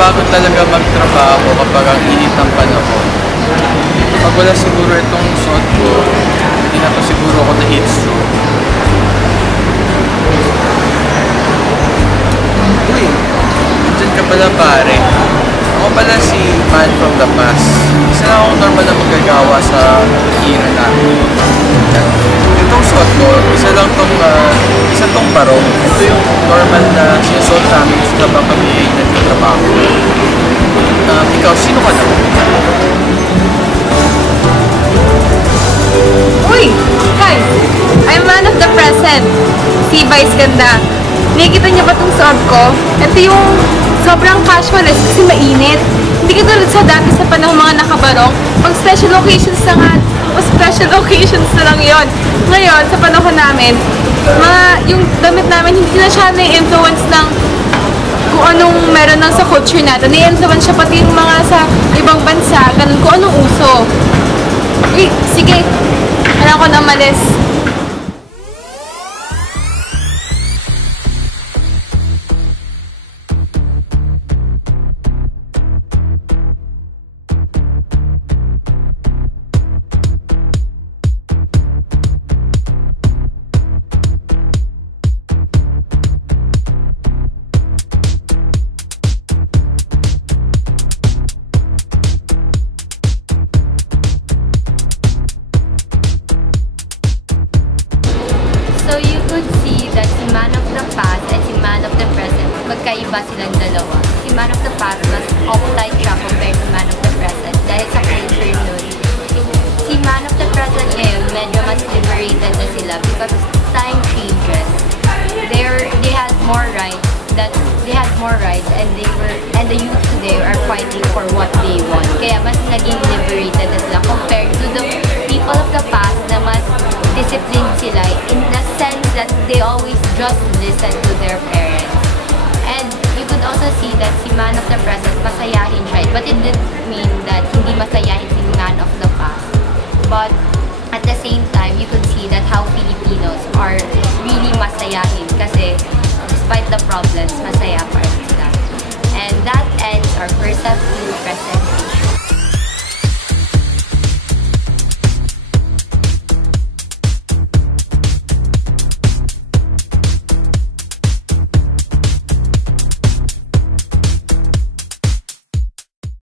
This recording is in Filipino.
nakakapagod talaga magtrabaho kapag ang init ng panahon. Pag wala siguro itong suot ko, hindi na to siguro ako na heat stroke. Uy, dyan ka pala pare. Ako pala si Man from the Past. Isa lang akong normal na magagawa sa era namin. Itong suot ko, isa tong barong. Ito yung normal na sinusuot namin habang kami nagtatrabaho. Ikaw, sino ka naman? Uy! Hi! I'm Man of the Present. Si Vice Ganda. Nakikita niyo ba itong suot ko? Ito yung sobrang casual kasi mainit. Hindi katulad sa dati sa panahon mga nakabarong. Pag special occasions na lang yun. Ngayon, sa panahon namin, yung damit namin hindi na siya na-influence ng kung anong meron lang sa culture natin. Na-influence siya pati yung mga sa ibang bansa, ganun kung anong uso. Uy, sige. Kailangan ko na umalis. So you could see that si Man of the Past and si Man of the Present, magkaiba silang dalawa. Si Man of the Past mas uptight siya compared to Man of the Present dahil sa culture nun. Si Man of the Present ngayon, medyo mas liberated na sila because time changes. They had more rights and the youth today are fighting for what they want. Kaya mas naging liberated na sila compared to the people of the past na mas disciplined sila in the sense that they always just listen to their parents. And you could also see that si Man of the Present masayahin siya. But it didn't mean that hindi masayahin si Man of the Past. But at the same time, you could see that how Filipinos are really masayahin kasi despite the problems, masaya pa rin sila. And that ends our first half presentation.